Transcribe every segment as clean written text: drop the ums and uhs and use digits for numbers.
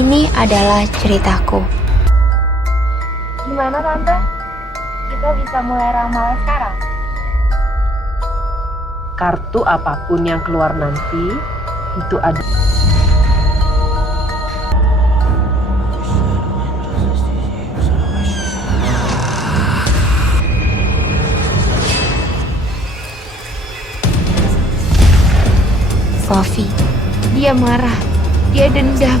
Ini adalah ceritaku. Gimana Tante? Kita bisa mulai ramalan sekarang? Kartu apapun yang keluar nanti, itu ada. Sophie, dia marah, dia dendam.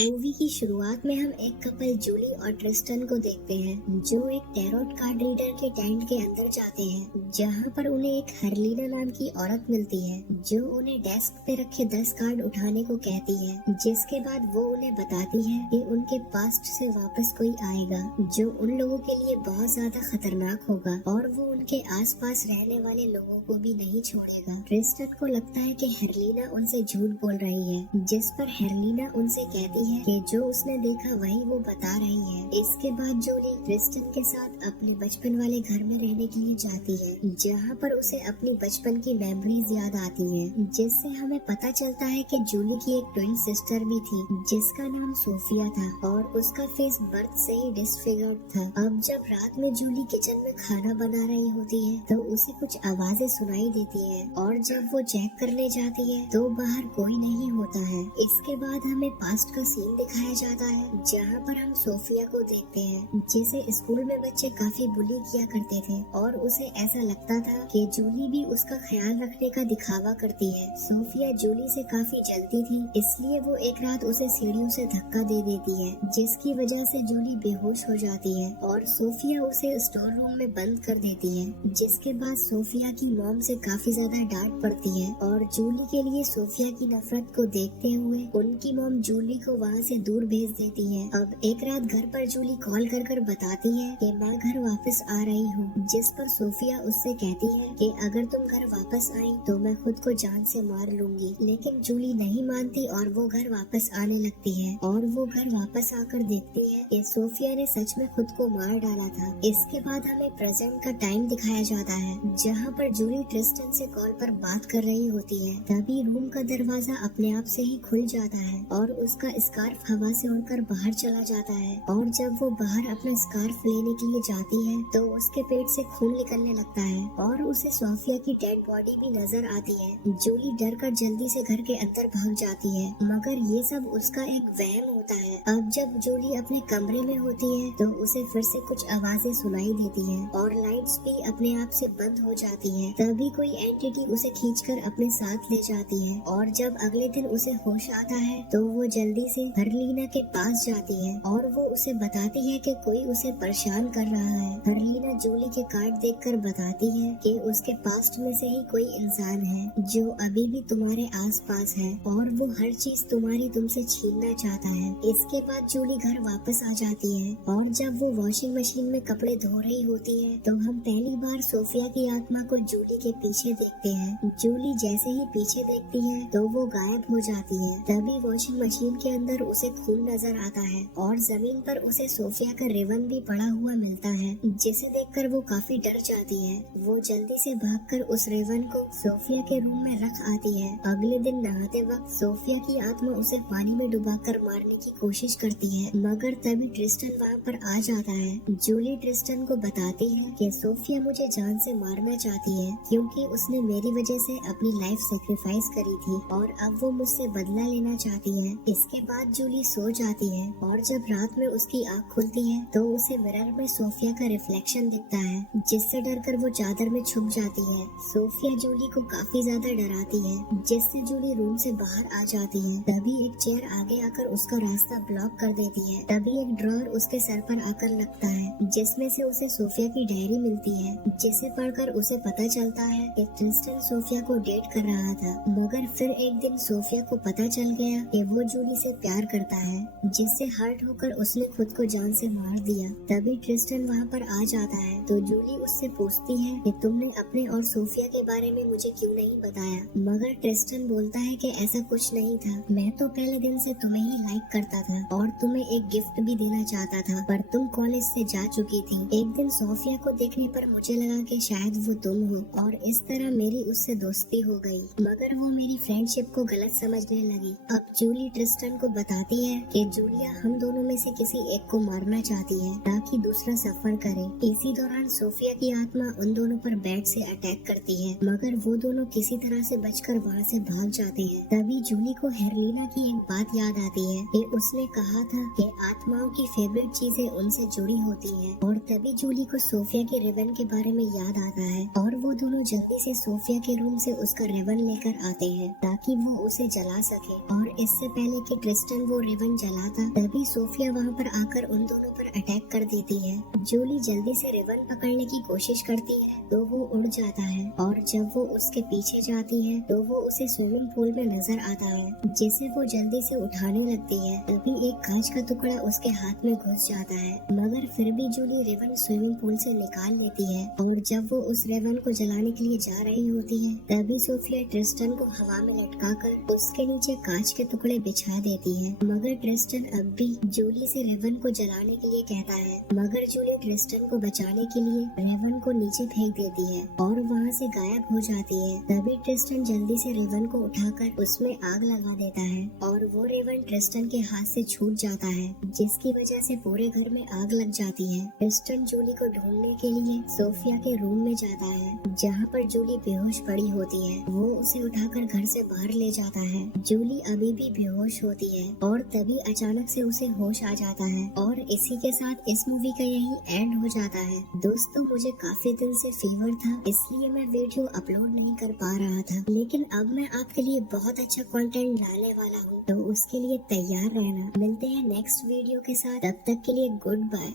Movie की शुरुआत में हम एक couple Jully और Tristan को देखते हैं जो एक टैरोट कार्ड रीडर के टेंट के अंदर जाते हैं, जहां पर उन्हें एक हरलीना नाम की औरत मिलती है जो उन्हें डेस्क पे रखे 10 कार्ड उठाने को कहती है, जिसके बाद वो उन्हें बताती है कि उनके पास्ट से वापस कोई आएगा जो उन लोगों के लिए बहुत ज्यादा खतरनाक होगा और वो उनके आसपास रहने वाले लोगों को भी नहीं छोड़ेगा। ट्रिस्टन को लगता है कि हरलीना उनसे झूठ बोल रही है, जिस पर हरलीना उनसे कहती है कि जो उसने देखा वही वो बता रही है। इसके बाद जूली ट्रिस्टन के साथ अपने बचपन वाले घर में रहने के लिए जाती है, जहाँ पर उसे अपनी बचपन की मेमोरीज याद आती हैं, जिससे हमें पता चलता है कि जूली की एक ट्विन सिस्टर भी थी जिसका नाम सोफिया था और उसका फेस बर्थ से ही डिसफिगर्ड था। अब जब रात में जूली किचन में खाना बना रही होती है तो उसे कुछ आवाजें सुनाई देती है और जब वो चेक करने जाती है तो बाहर कोई नहीं होता है। इसके बाद हमें पास्ट का सीन दिखाया जाता है जहाँ पर हम सोफिया को देखते हैं जिसे स्कूल में बच्चे काफी बुली किया करते थे और उसे ऐसा लगता था कि जूली भी उसका ख्याल रखने का दिखावा करती है। सोफिया जूली से काफी जलती थी, इसलिए वो एक रात उसे सीढ़ियों से धक्का दे देती है, जिसकी वजह से जूली बेहोश हो जाती है और सोफिया उसे स्टोर रूम में बंद कर देती है। जिसके बाद सोफिया की मॉम से काफी ज्यादा डांट पड़ती है और जूली के लिए सोफिया की नफरत को देखते हुए उनकी मॉम जूली को वहाँ से दूर भेज देती है। अब एक रात घर पर जूली कॉल कर कर बताती है कि मैं घर वापस आ रही हूँ, जिस पर सोफिया उससे कहती है कि अगर तुम घर वापस आई तो मैं खुद को जान से मार लूंगी, लेकिन जूली नहीं मानती और वो घर वापस आने लगती है और वो घर वापस आकर देखती है कि सोफिया ने सच में खुद को मार डाला था। इसके बाद हमें प्रेजेंट का टाइम दिखाया जाता है जहाँ पर जूली ट्रिस्टन से कॉल पर बात कर रही होती है। तभी रूम का दरवाजा अपने आप से ही खुल जाता है और उसका स्कार्फ हवा से उड़कर बाहर चला जाता है और जब वो बाहर अपना स्कार्फ लेने के लिए जाती है तो उसके पेट से खून निकलने लगता है और उसे सोफिया की डेड बॉडी भी नजर आती है। जूली डर कर जल्दी से घर के अंदर भाग जाती है, मगर ये सब उसका एक वहम होता है। अब जब जूली अपने कमरे में होती है तो उसे फिर से कुछ आवाजें सुनाई देती है और लाइट्स भी अपने आप से बंद हो जाती है। तभी कोई एंटिटी उसे खींचकर अपने साथ ले जाती है और जब अगले दिन उसे होश आता है तो वो जल्दी से हरलीना के पास जाती है और वो उसे बताती है कि कोई उसे परेशान कर रहा है। हरलीना जूली के कार्ड देखकर बताती है कि उसके पास्ट में से ही कोई इंसान है जो अभी भी तुम्हारे आसपास है और वो हर चीज तुम्हारी तुमसे छीनना चाहता है। इसके बाद जूली घर वापस आ जाती है और जब वो वॉशिंग मशीन में कपड़े धो रही होती है तो हम पहली बार सोफिया की आत्मा को जूली के पीछे देखते हैं। जूली जैसे ही पीछे देखती है तो वो गायब हो जाती है। तभी वॉशिंग मशीन के अंदर उसे खून नजर आता है और जमीन पर उसे सोफिया का रिबन भी पड़ा हुआ मिलता है, जिसे देखकर वो काफी डर जाती है। वो जल्दी से भागकर उस रिबन को सोफिया के रूम में रख आती है। अगले दिन नहाते वक्त सोफिया की आत्मा उसे पानी में डुबाकर मारने की कोशिश करती है, मगर तभी ट्रिस्टन वहाँ पर आ जाता है। जूली ट्रिस्टन को बताती है कि सोफिया मुझे जान से मारना चाहती है क्योंकि उसने मेरी वजह से अपनी लाइफ सेक्रीफाइस करी थी और अब वो मुझसे बदला लेना चाहती है। इसके बाद बाद जूली सो जाती है और जब रात में उसकी आँख खुलती है तो उसे मिरर में सोफिया का रिफ्लेक्शन दिखता है, जिससे डरकर वो चादर में छुप जाती है। सोफिया जूली को काफी ज्यादा डराती है, जिससे जूली रूम से बाहर आ जाती है। तभी एक चेयर आगे आकर उसका रास्ता ब्लॉक कर देती है। तभी एक ड्रॉअर उसके सर पर आकर लगता है, जिसमें से उसे सोफिया की डायरी मिलती है, जिसे पढ़कर उसे पता चलता है कि ट्रिस्टन सोफिया को डेट कर रहा था। मगर फिर एक दिन सोफिया को पता चल गया कि वो जूली से प्यार करता है, जिससे हर्ट होकर उसने खुद को जान से मार दिया। तभी ट्रिस्टन वहाँ पर आ जाता है तो जूली उससे पूछती है कि तुमने अपने और सोफिया के बारे में मुझे क्यों नहीं बताया। मगर ट्रिस्टन बोलता है कि ऐसा कुछ नहीं था, मैं तो पहले दिन से तुम्हें ही लाइक करता था और तुम्हें एक गिफ्ट भी देना चाहता था, पर तुम कॉलेज से जा चुकी थी। एक दिन सोफिया को देखने पर मुझे लगा कि शायद वो तुम हो और इस तरह मेरी उससे दोस्ती हो गई, मगर वो मेरी फ्रेंडशिप को गलत समझने लगी। अब जूली ट्रिस्टन को बताती है कि जूलिया हम दोनों में से किसी एक को मारना चाहती है ताकि दूसरा सफर करे। इसी दौरान सोफिया की आत्मा उन दोनों पर बैट से अटैक करती है, मगर वो दोनों किसी तरह से बचकर वहाँ से भाग जाते हैं। तभी जूली को हेर्लिना की एक बात याद आती है कि उसने कहा था कि आत्माओं की फेवरेट चीजें उनसे जुड़ी होती हैं, और तभी जूली को सोफिया के रिबन के बारे में याद आता है और वो दोनों जल्दी से सोफिया के रूम से उसका रिबन लेकर आते हैं ताकि वो उसे जला सके। और इससे पहले कि ट्रिस्टन वो रिबन जलाता, तभी सोफिया वहाँ पर आकर उन दोनों पर अटैक कर देती है। जूली जल्दी से रिबन पकड़ने की कोशिश करती है तो वो उड़ जाता है, और जब वो उसके पीछे जाती है तो वो उसे स्विमिंग पूल में नजर आता है, जिसे वो जल्दी से उठाने लगती है। तभी एक कांच का टुकड़ा उसके हाथ में घुस जाता है, मगर फिर भी जूली रिबन स्विमिंग पूल से निकाल लेती है। और जब वो उस रिबन को जलाने के लिए जा रही होती है, तभी सोफिया ट्रिस्टन को हवा में लटकाकर उसके नीचे कांच के टुकड़े बिछा देती है। मगर ट्रिस्टन अब भी जूली से रिबन को जलाने के लिए कहता है, मगर जूली ट्रिस्टन को बचाने के लिए रिबन को नीचे फेंक देती है और वहाँ से गायब हो जाती है। तभी ट्रिस्टन जल्दी से रिबन को उठाकर उसमें आग लगा देता है और वो रिबन ट्रिस्टन के हाथ से छूट जाता है, जिसकी वजह से पूरे घर में आग लग जाती है। ट्रिस्टन जूली को ढूंढने के लिए सोफिया के रूम में जाता है, जहाँ पर जूली बेहोश पड़ी होती है। वो उसे उठाकर घर से बाहर ले जाता है। जूली अभी भी बेहोश होती है और तभी अचानक से उसे होश आ जाता है, और इसी के साथ इस मूवी का यही एंड हो जाता है। दोस्तों, मुझे काफी दिन से फीवर था, इसलिए मैं वीडियो अपलोड नहीं कर पा रहा था, लेकिन अब मैं आपके लिए बहुत अच्छा कंटेंट लाने वाला हूँ, तो उसके लिए तैयार रहना। मिलते हैं नेक्स्ट वीडियो के साथ, तब तक के लिए good bye.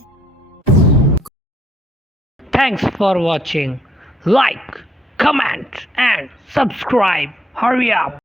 Thanks for watching. Like, comment and subscribe. Hurry up.